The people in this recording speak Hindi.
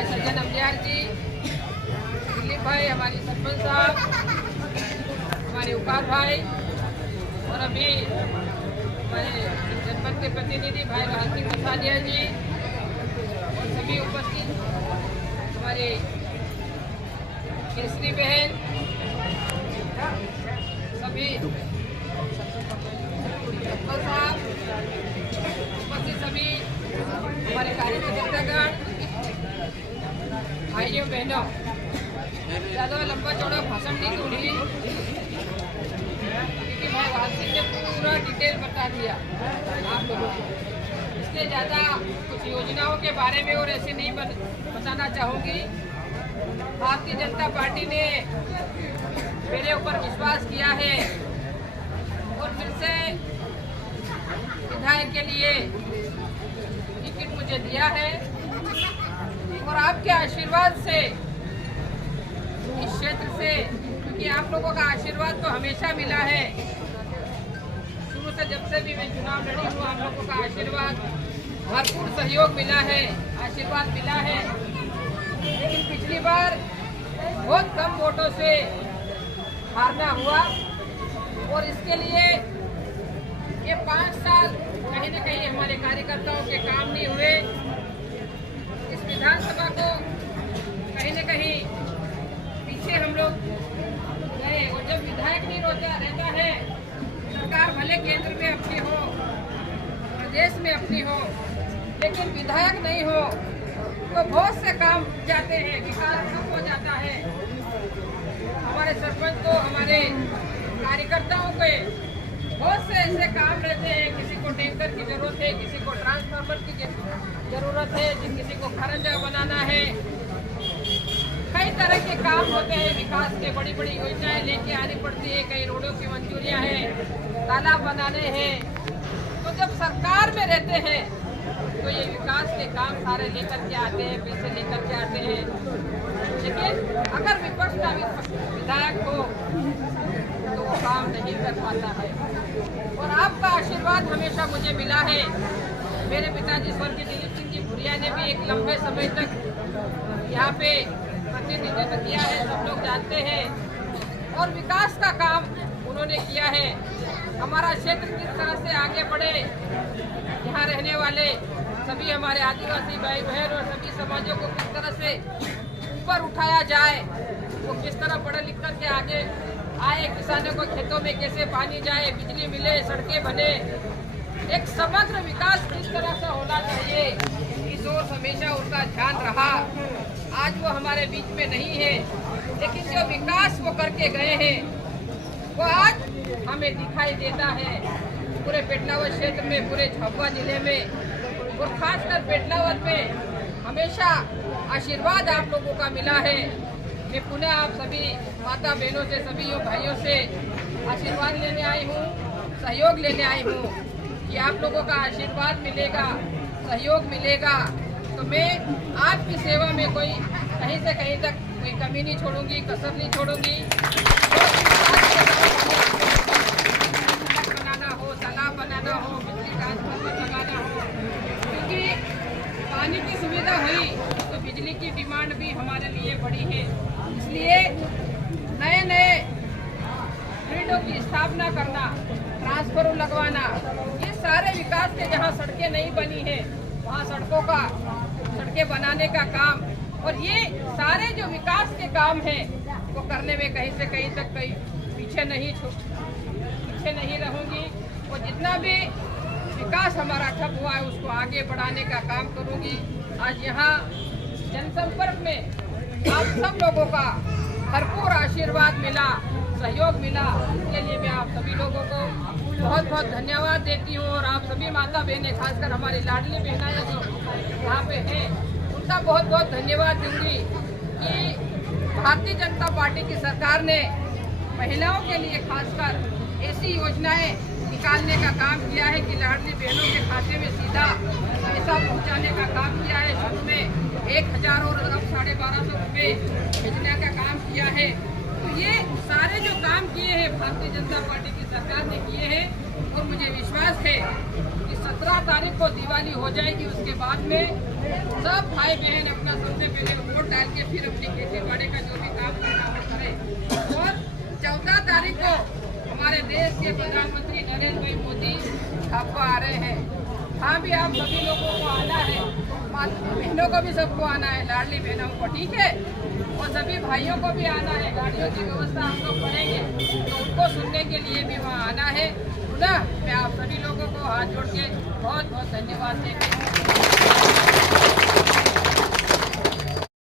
भाई सज्जन अमलियार जी, दिलीप भाई, हमारी सरपंच साहब, हमारे उपार भाई और अभी हमारे जनपद के प्रतिनिधि भाई लाल सिंह मसालिया जी और सभी उपस्थित हमारे केसरी बहन, सभी सरपंच साहब, उपस्थित सभी हमारे कार्यकर्तागण, भाइयों बहनों, ज़्यादा लंबा चौड़ा भाषण नहीं दूंगी क्योंकि मैं वासिक ने पूरा डिटेल बता दिया आप लोगों को। इसलिए ज़्यादा कुछ योजनाओं के बारे में और ऐसे नहीं बताना चाहूँगी। भारतीय जनता पार्टी ने मेरे ऊपर विश्वास किया है और फिर से विधायक के लिए टिकट मुझे दिया है और आपके आशीर्वाद से इस क्षेत्र से, क्योंकि आप लोगों का आशीर्वाद तो हमेशा मिला है, शुरू से जब से भी मैं चुनाव लड़ी हूँ आप लोगों का आशीर्वाद, भरपूर सहयोग मिला है, आशीर्वाद मिला है। लेकिन पिछली बार बहुत कम वोटों से हारना हुआ और इसके लिए ये 5 साल कहीं न कहीं हमारे कार्यकर्ताओं के काम नहीं हुए। इस विधानसभा को कहीं न कहीं पीछे हम लोग गए और जब विधायक नहीं रहता है, सरकार भले केंद्र में अपनी हो, प्रदेश में अपनी हो, लेकिन विधायक नहीं हो तो बहुत से काम जाते हैं, विकास कम हो जाता है। हमारे सरपंच को, हमारे कार्यकर्ताओं के बहुत से ऐसे काम रहते हैं, किसी को टैंकर की जरूरत है, किसी को ट्रांसफार्मर की जरूरत है, किसी को खरंजा बनाना है, कई तरह के काम होते हैं। विकास के बड़ी बड़ी योजनाएं लेके आनी पड़ती है, कई रोडों की मंजूरियां हैं, तालाब बनाने हैं। तो जब सरकार में रहते हैं तो ये विकास के काम सारे लेकर के आते हैं, पैसे लेकर के आते हैं। लेकिन अगर विपक्ष का विधायक हो तो वो काम नहीं कर पाता है। और आपका आशीर्वाद हमेशा मुझे मिला है। मेरे पिताजी स्वर्गीय दिलीप सिंह जी भुरिया ने भी एक लंबे समय तक यहाँ पे प्रतिनिधित्व किया है, सब लोग जानते हैं, और विकास का काम उन्होंने किया है। हमारा क्षेत्र किस तरह से आगे बढ़े, यहाँ रहने वाले सभी हमारे आदिवासी भाई बहन और सभी समाजों को किस तरह से ऊपर उठाया जाए, वो किस तरह पढ़ लिख करके आगे आए, किसानों को खेतों में कैसे पानी जाए, बिजली मिले, सड़कें बने, एक समग्र विकास किस तरह से होना चाहिए, इस ओर हमेशा उनका ध्यान रहा। आज वो हमारे बीच में नहीं है, लेकिन जो विकास वो करके गए हैं वो आज हमें दिखाई देता है पूरे पेटलावद क्षेत्र में, पूरे झाबुआ जिले में, और खासकर पेटलावद में हमेशा आशीर्वाद आप लोगों का मिला है। मैं पुनः आप सभी माता बहनों से, सभी भाइयों से आशीर्वाद लेने आई हूँ, सहयोग लेने आई हूँ कि आप लोगों का आशीर्वाद मिलेगा, सहयोग मिलेगा तो मैं आपकी सेवा में कोई कहीं से कहीं तक कोई कमी नहीं छोड़ूंगी, कसर नहीं छोड़ूंगी। बनाना हो, तालाब बनाना हो, बिजली ट्रांसफार्मर लगाना हो, क्योंकि पानी की सुविधा हुई तो बिजली की डिमांड भी हमारे लिए बढ़ी है। इसलिए नए नए ग्रिडों की स्थापना करना, ट्रांसफार्मर लगवाना, ये सारे विकास के जहाँ सड़कें नहीं बनी है वहाँ सड़कें बनाने का काम, और ये सारे जो विकास के काम हैं वो करने में कहीं से कहीं तक पीछे नहीं रहूँगी। और जितना भी विकास हमारा ठप हुआ है उसको आगे बढ़ाने का काम करूँगी। आज यहाँ जनसंपर्क में आप सब लोगों का भरपूर आशीर्वाद मिला, सहयोग मिला, इसके लिए मैं आप सभी लोगों को बहुत बहुत धन्यवाद देती हूँ। और आप सभी माता बहनें, खासकर हमारी लाडली बहनाएं जो यहाँ पे हैं, उनका बहुत बहुत धन्यवाद दूंगी कि भारतीय जनता पार्टी की सरकार ने महिलाओं के लिए खासकर ऐसी योजनाएं निकालने का काम किया है कि लाडली बहनों के खाते में सीधा पैसा पहुँचाने का काम किया है। शुरू में 1000 और अब 1250 रुपये भेजने का काम किया है। तो ये सारे जो काम किए हैं भारतीय जनता पार्टी की सरकार ने किए हैं, और मुझे विश्वास है कि 17 तारीख को दिवाली हो जाएगी। उसके बाद में सब भाई बहन अपना सबसे पहले वोट डाल के फिर अपनी खेती बाड़ी का जो भी काम करना हो करें। और 14 तारीख को हमारे देश के प्रधानमंत्री नरेंद्र भाई मोदी आपको आ रहे हैं। हाँ भी आप सभी लोगों को आना है, बहनों को भी सबको आना है, लाडली बहनों को, ठीक है, और सभी भाइयों को भी आना है। गाड़ियों की व्यवस्था हम लोग करेंगे तो उनको सुनने के लिए भी वहाँ आना है। पुनः मैं आप सभी लोगों को हाथ जोड़ के बहुत बहुत धन्यवाद देती हूँ।